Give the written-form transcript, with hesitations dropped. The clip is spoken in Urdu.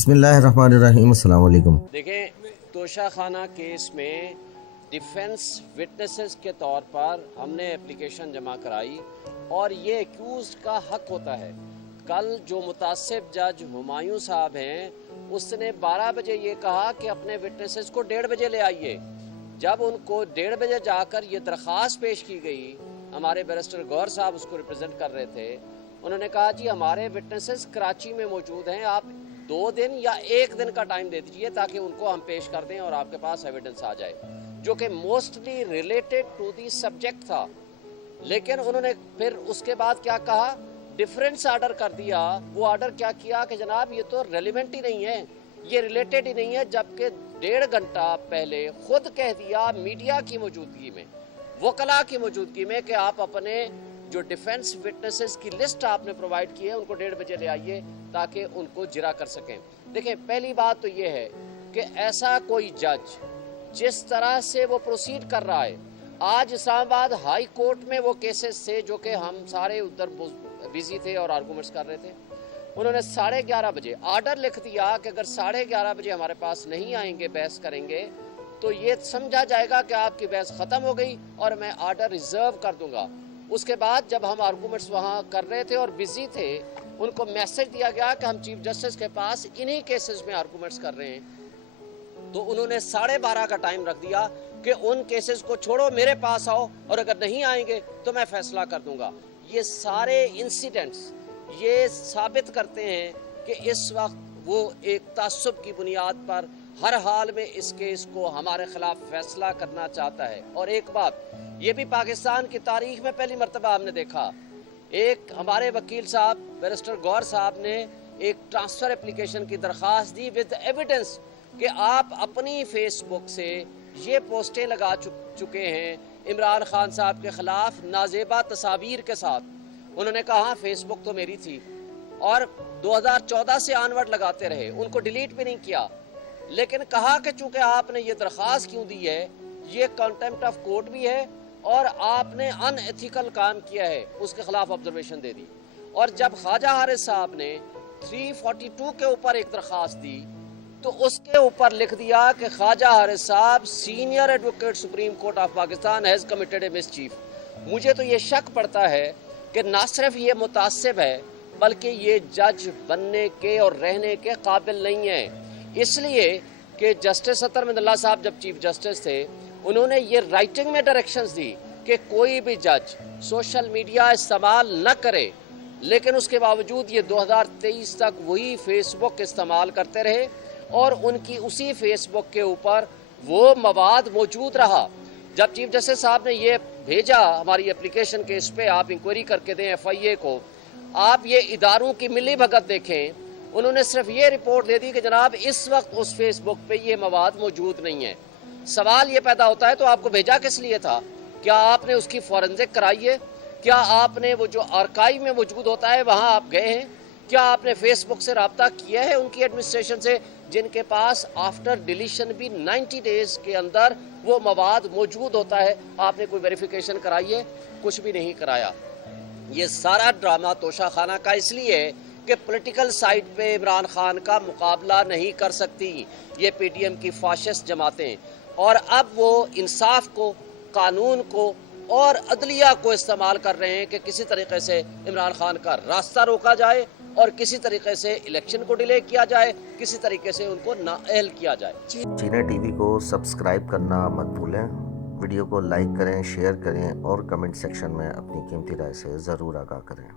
بسم اللہ الرحمن الرحیم۔ السلام علیکم۔ دیکھیں، توشہ خانہ کیس میں ڈیفنس وٹنسز کے طور پر ہم نے اپلیکیشن جمع کرائی اور یہ ایکیوزڈ کا حق ہوتا ہے۔ کل جو متعصب جج ہمایوں صاحب ہیں، اس نے 12 بجے یہ کہا کہ اپنے وٹنسز کو 1:30 بجے لے آئیے۔ جب ان کو 1:30 بجے جا کر یہ درخواست پیش کی گئی، ہمارے بیرسٹر گور صاحب اس کو ریپرزینٹ کر رہے تھے، انہوں نے کہا جی ہمارے وٹنسز کراچی میں موجود ہیں، آپ 2 دن یا 1 دن کا ٹائم دے دیجئے تاکہ ان کو ہم پیش کر دیں اور آپ کے پاس ایویڈنس آ جائے، جو کہ mostly related to the subject تھا۔ لیکن انہوں نے پھر اس کے بعد کیا کہا، ڈیفرنس آرڈر کر دیا۔ وہ آرڈر کیا کیا کہ جناب یہ تو ریلیونٹ ہی نہیں ہے، یہ ریلیٹڈ ہی نہیں ہے، جبکہ 1.5 گھنٹہ پہلے خود کہہ دیا میڈیا کی موجودگی میں، وکلاء کی موجودگی میں، کہ آپ اپنے جو ڈیفنس وٹنسز کی لسٹ آپ نے پرووائڈ کی ہے ان کو 1:30 بجے لے آئیے تاکہ ان کو جرا کر سکیں۔ دیکھیں، پہلی بات تو یہ ہے کہ ایسا کوئی جج جس طرح سے وہ پروسیڈ کر رہا ہے، آج اسلام آباد ہائی کورٹ میں وہ کیسز تھے جو کہ ہم سارے ادھر بزی تھے اور آرگومنٹس کر رہے تھے، انہوں نے 11:30 بجے آرڈر لکھ دیا کہ اگر 11:30 بجے ہمارے پاس نہیں آئیں گے، بحث کریں گے، تو یہ سمجھا جائے گا کہ آپ کی بحث ختم ہو گئی اور میں آرڈر ریزرو کر دوں گا۔ اس کے بعد جب ہم آرگومنٹس وہاں کر رہے تھے اور بزی تھے، ان کو میسج دیا گیا کہ ہم چیف جسٹس کے پاس انہی کیسز میں آرگومنٹس کر رہے ہیں، تو انہوں نے 12:30 کا ٹائم رکھ دیا کہ ان کیسز کو چھوڑو، میرے پاس آؤ، اور اگر نہیں آئیں گے تو میں فیصلہ کر دوں گا۔ یہ سارے انسیڈنٹس یہ ثابت کرتے ہیں کہ اس وقت وہ ایک تعصب کی بنیاد پر ہر حال میں اس کیس کو ہمارے خلاف فیصلہ کرنا چاہتا ہے۔ اور ایک بات یہ بھی پاکستان کی تاریخ میں پہلی مرتبہ ہم نے دیکھا، ایک ہمارے وکیل صاحب بیرسٹر گور صاحب نے ایک ٹرانسفر اپلیکیشن کی درخواست دی ود ایویڈنس کہ آپ اپنی فیس بک سے یہ پوسٹیں لگا چکے ہیں عمران خان صاحب کے خلاف نازیبہ تصاویر کے ساتھ۔ انہوں نے کہا فیس بک تو میری تھی، اور 2014 سے آنورڈ لگاتے رہے، ان کو ڈیلیٹ بھی نہیں کیا، لیکن کہا کہ چونکہ آپ نے یہ درخواست کیوں دی ہے، یہ کنٹیمپٹ آف کورٹ بھی ہے اور آپ نے ان ایتھیکل کام کیا ہے، اس کے خلاف آبزرویشن دے دی۔ اور جب خواجہ حارث صاحب نے 342 کے اوپر ایک درخواست دی تو اس کے اوپر لکھ دیا کہ خواجہ حارث صاحب senior advocate supreme court of Pakistan has committed a miss chief. مجھے تو یہ شک پڑتا ہے کہ نہ صرف یہ متعصب ہے بلکہ یہ جج بننے کے اور رہنے کے قابل نہیں ہے، اس لیے کہ جسٹس اطہر محمد اللہ صاحب جب چیف جسٹس تھے، انہوں نے یہ رائٹنگ میں ڈائریکشنز دی کہ کوئی بھی جج سوشل میڈیا استعمال نہ کرے، لیکن اس کے باوجود یہ 2023 تک وہی فیس بک استعمال کرتے رہے اور ان کی اسی فیس بک کے اوپر وہ مواد موجود رہا۔ جب چیف جسٹس صاحب نے یہ بھیجا ہماری اپلیکیشن کے اس پہ آپ انکوائری کر کے دیں ایف آئی اے کو، آپ یہ اداروں کی ملی بھگت دیکھیں، انہوں نے صرف یہ رپورٹ دے دی کہ جناب اس وقت اس فیس بک پہ یہ مواد موجود نہیں ہے۔ سوال یہ پیدا ہوتا ہے تو آپ کو بھیجا کس لیے تھا؟ کیا آپ نے اس کی فورنزک کرائی ہے؟ کیا آپ نے وہ جو آرکائیو میں موجود ہوتا ہے وہاں آپ گئے ہیں؟ کیا آپ نے فیس بک سے رابطہ کیا ہے ان کی ایڈمنسٹریشن سے، جن کے پاس آفٹر ڈیلیشن بھی 90 ڈیز کے اندر وہ مواد موجود ہوتا ہے؟ آپ نے کوئی ویریفیکیشن کرائی ہے؟ کچھ بھی نہیں کرایا۔ یہ سارا ڈرامہ توشہ خانہ کا اس لیے ہے کہ پولیٹیکل سائٹ پہ عمران خان کا مقابلہ نہیں کر سکتی یہ پی ڈی ایم کی فاشسٹ جماعتیں، اور اب وہ انصاف کو، قانون کو اور عدلیہ کو استعمال کر رہے ہیں کہ کسی طریقے سے عمران خان کا راستہ روکا جائے اور کسی طریقے سے الیکشن کو ڈیلے کیا جائے، کسی طریقے سے ان کو نااہل کیا جائے۔ چینہ ٹی وی کو سبسکرائب کرنا مت بھولیں، ویڈیو کو لائک کریں، شیئر کریں اور کمنٹ سیکشن میں اپنی قیمتی رائے سے ضرور آگاہ کریں۔